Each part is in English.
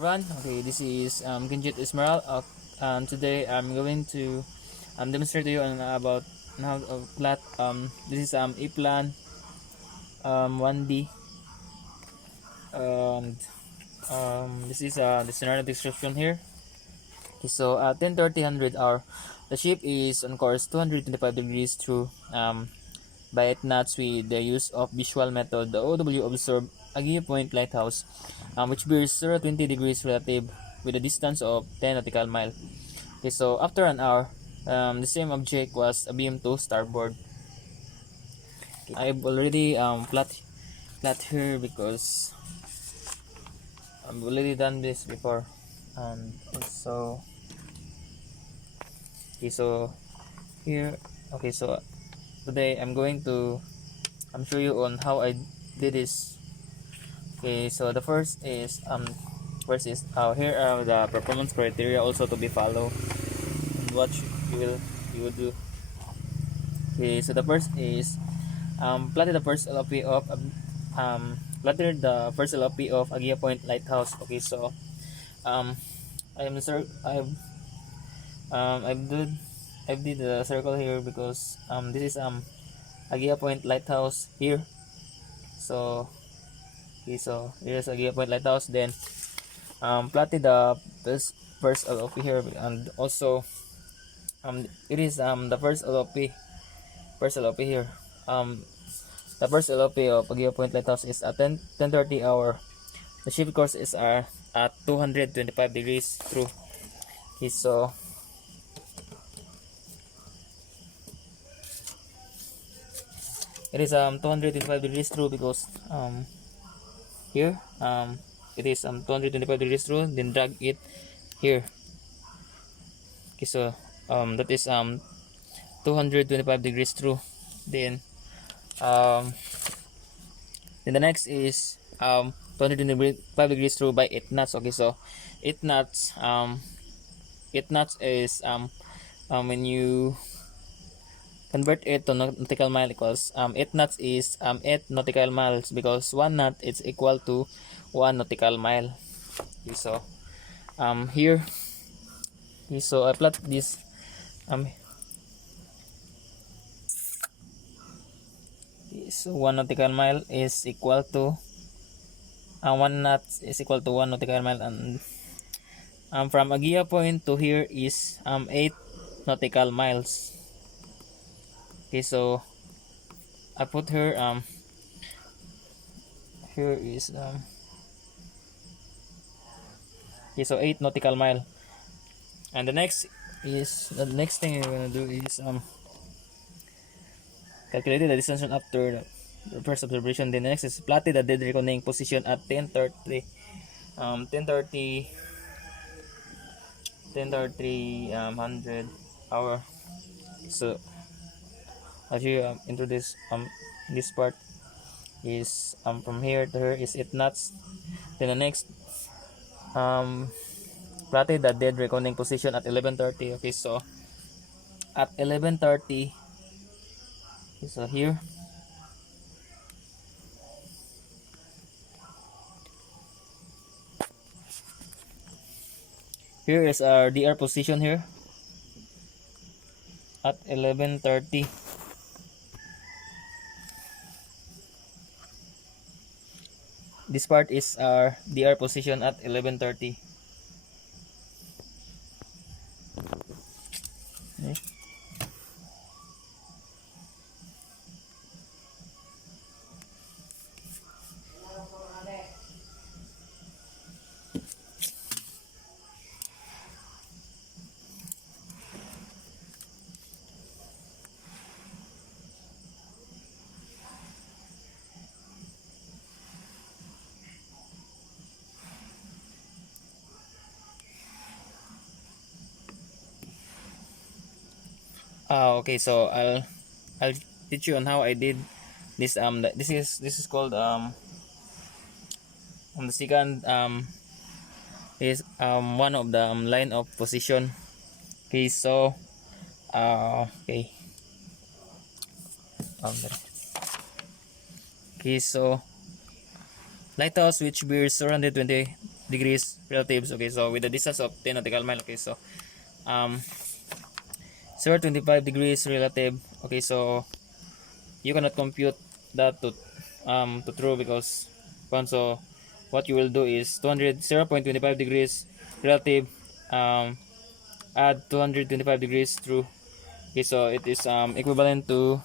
Everyone, okay, this is Ginjit Ismail, and today I'm going to demonstrate to you about how to plot. This is Eplan 1D, and this is the scenario description here. Okay, so at 10:30 hour, the ship is on course 225 degrees through by 8 knots with the use of visual method. The OW observed a Point lighthouse, which bears 0 20 degrees relative with a distance of 10 nautical mile. Okay, so after an hour, the same object was beam to starboard. Okay, I've already plot here because I've already done this before, and also okay, so here okay, so today I'm going to show you on how I did this. Okay, so the first is here are the performance criteria also to be followed and what you will do. Okay, so the first is plotted the first LP of plotted the first LP of Agia Point Lighthouse. Okay, so um I'm sir I've did the circle here because this is Agia Point Lighthouse here. So okay, so here's Agia Point Lighthouse. Then plotted the first LP here, and also it is the first LP here. The first LP of Baguio Point Lighthouse is at 10:30 hour. The ship course is at 225 degrees through. Okay, so it is 225 degrees through because here it is 225 degrees through, then drag it here. Okay, so that is 225 degrees through. Then um then the next is 225 degrees through by 8 knots. Okay, so 8 knots 8 knots is when you convert it to nautical mile equals 8 knots is 8 nautical miles because 1 knot is equal to 1 nautical mile. Okay, so here okay, so I plot this so 1 nautical mile is equal to 1 knot is equal to 1 nautical mile, and from Agia Point to here is 8 nautical miles. Okay, so I put here here is okay, so 8 nautical mile. And the next thing we're gonna do is calculate the distance after the first observation. Then the next is plotted the dead reckoning position at 10:30 10:30 100 hour. So as you into this part is from here to here is 8 knots. Then the next plotted the dead reckoning position at 11:30. Okay, so at 11:30, so here is our DR position here at 11:30. This part is our DR position at 11:30. Okay. Okay, so I'll teach you on how I did this. This is called the second is one of the line of position. Okay, so okay okay, so lighthouse which bears 220 degrees relatives. Okay, so with the distance of 10 nautical mile. Okay, so 0.25 degrees relative. Okay, so you cannot compute that to true because so what you will do is 0.25 degrees relative, add 225 degrees true. Okay, so it is equivalent to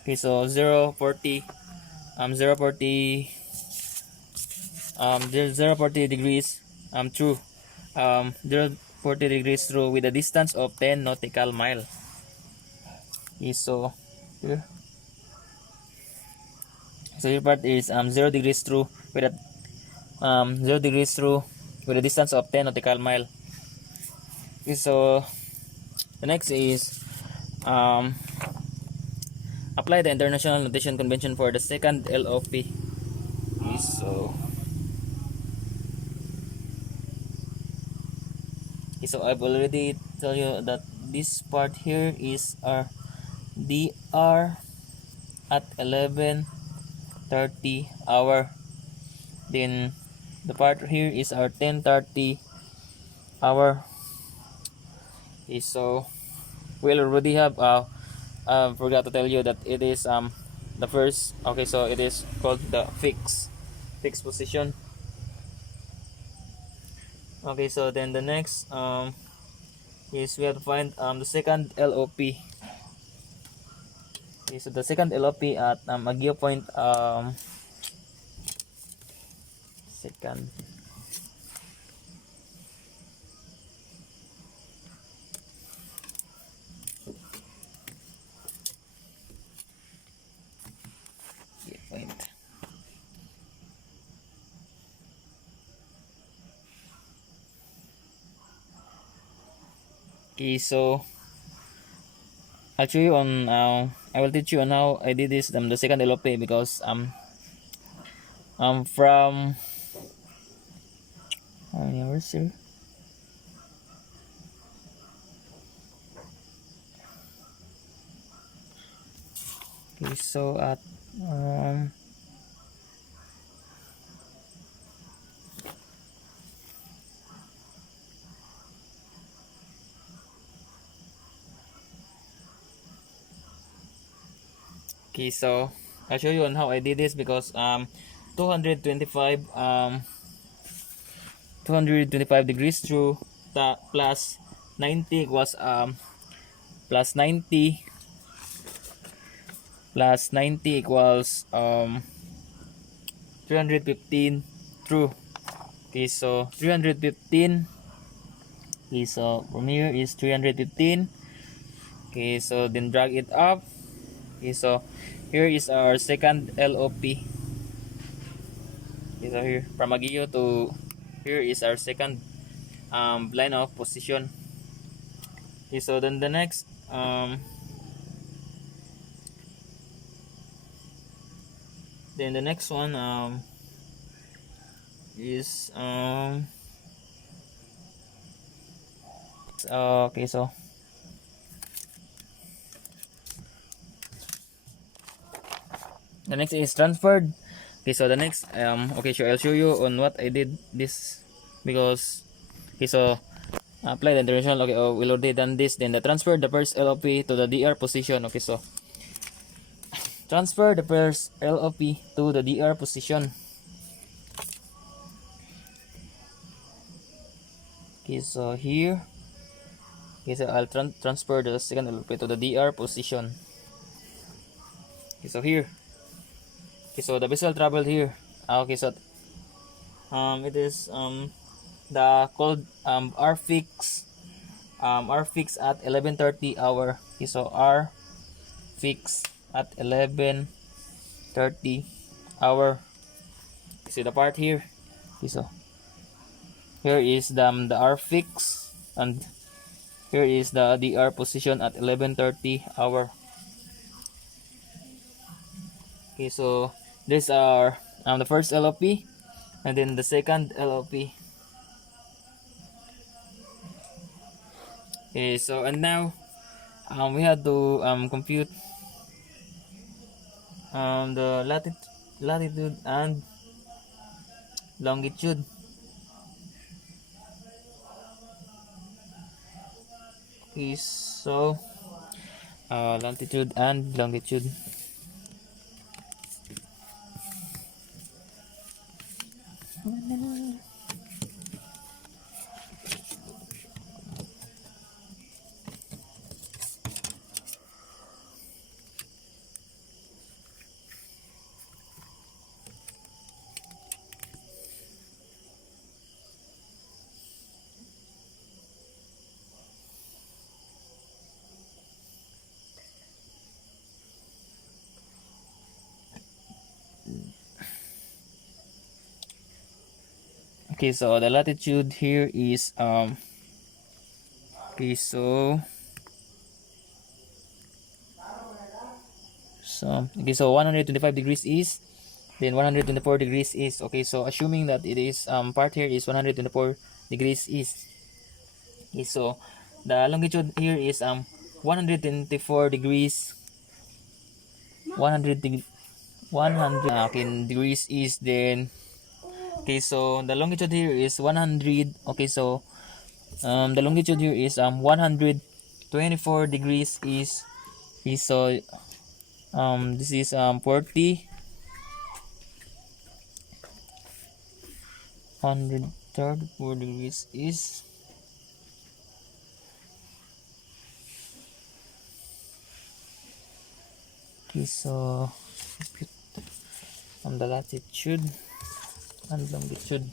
okay, so 0.40 0.40 0.40 degrees true, 0.40 degrees true with a distance of 10 nautical mile. Okay, so here, your part is 0 degrees true with a 0 degrees true with a distance of 10 nautical mile. Okay, so the next is um, apply the International Notation Convention for the second LOP. Okay, so I've already tell you that this part here is our DR at 11:30 hour. Then the part here is our 10:30 hour. Okay, so we'll already have forgot to tell you that it is the first. Okay, so it is called the fixed position. Okay, so then the next is we have to find the second LOP. Okay, so the second LOP at a geopoint second. Geopoint. Okay, so I'll show you on I will teach you on how I did this the second LOP because from how many hours here? Okay, so at okay, so I'll show you on how I did this because 225 225 degrees through plus 90 equals plus 90 plus 90 equals 315 true. Okay, so 315. Okay, so from here is 315. Okay, so then drag it up. Okay, so here is our second LOP. Okay, so here from Aguillo to here is our second line of position. Okay, so then the next one is okay, so the next is transferred. Okay, so the next okay, so I'll show you on what I did this because okay, so apply the international. Okay, oh, we already done this. Then the transfer the first LOP to the DR position. Okay, so transfer the first LOP to the DR position. Okay, so here, okay, so I'll transfer the second LOP to the DR position. Okay, so here, okay, so the vessel traveled here. Okay, so it is the called R fix at 11:30 hour. Okay, so R fix at 11:30 hour. You see the part here. Okay, so here is the R fix and here is the DR position at 11:30 hour. Okay, so these are the first LOP and then the second LOP. Okay, so and now we have to compute the latitude and longitude. Okay, so longitude and longitude. Okay, so the latitude here is okay, okay, so 125 degrees east, then 124 degrees east. Okay, so assuming that it is part here is 124 degrees east. Okay, so the longitude here is 124 degrees 100 deg 100 okay, degrees east. Then okay, so the longitude here is 100. Okay, so the longitude here is 124 degrees east. Okay, so this is 40 134 degrees east. Okay, so the latitude and longitude.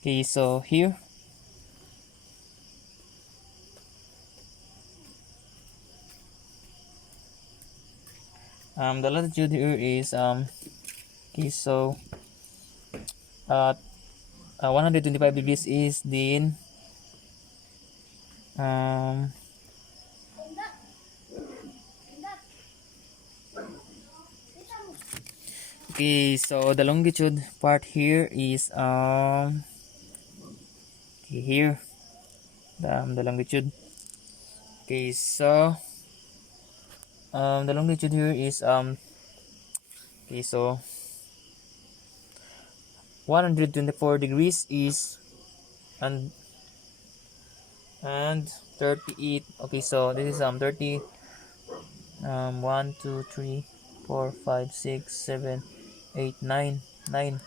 Okay, so here the latitude here is okay, so uh, 125 degrees east. Then um okay, so the longitude part here is okay, here the longitude. Okay, so the longitude here is okay, so 124 degrees east and 38. Okay, so this is 30 1 2 3 4 5 6 7 8 9 9.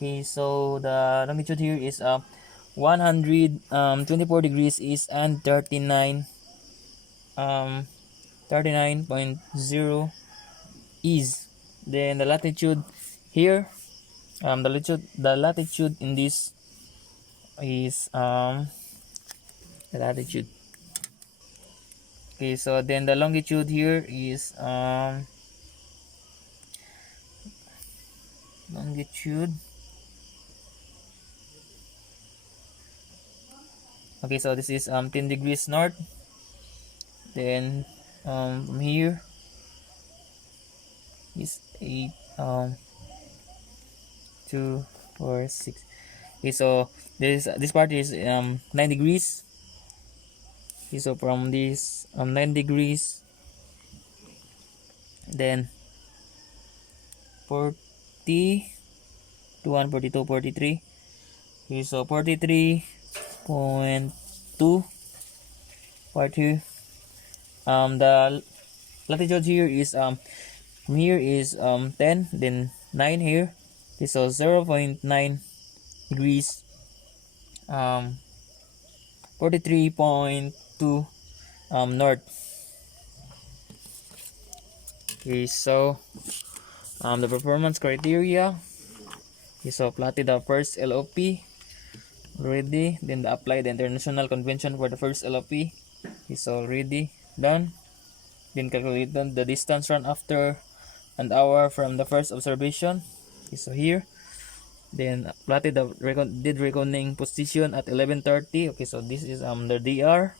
Okay, so the longitude here is 124 degrees east and 39.0 east. Then the latitude here, the latitude in this is the latitude. Okay, so then the longitude here is longitude. Okay, so this is 10 degrees north. Then from here is 8 2 4 6. Okay, so this part is 9 degrees. Okay, so from this 9 degrees, then 40 to 142 43. Okay, so 43.2 part here. The latitude here is from here is 10, then 9 here. Okay, so 0.9 degrees 43.2 north. Okay, so the performance criteria. Okay, so plotted the first LOP already, then apply the international convention for the first LOP. It's already done. Then calculate the distance run after an hour from the first observation. Okay, so here. Then plotted the did reckoning position at 11:30. Okay, so this is the DR.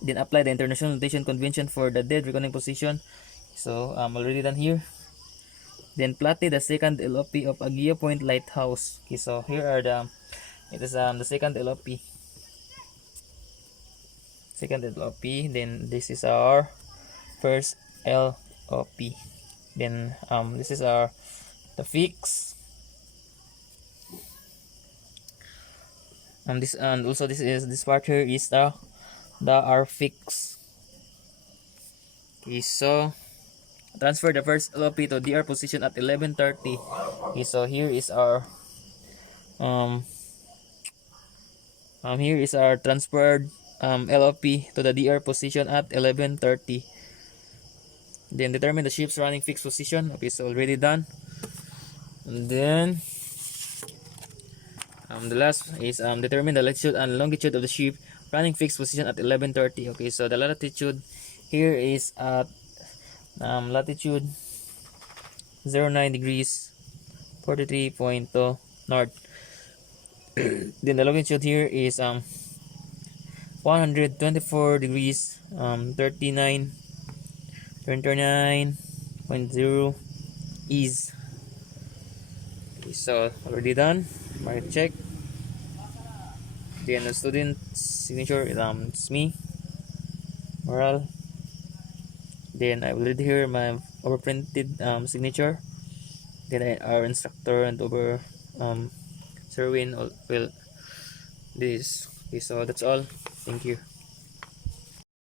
Then apply the international notation convention for the dead reckoning position. So already done here. Then plotted the second LOP of Agia Point Lighthouse. Okay, so here are it is the second LOP. Second LOP. Then this is our first LOP. Then this is our the fix. This and also this part here is the R fix. Okay, so transfer the first LOP to DR position at 11:30. Okay, so here is our um here is our transferred LOP to the DR position at 11:30. Then determine the ship's running fixed position. Okay, so already done. And then the last is determine the latitude and longitude of the ship running fixed position at 11:30. Okay, so the latitude here is at latitude 09 degrees 43.2 north. Then the longitude here is 124 degrees 39.0 east. Okay, so already done. Mark check. Then the student signature is it's me, Moral. Then I will read here my overprinted signature. Then our instructor and over Sir Win will this. Okay, so that's all. Thank you.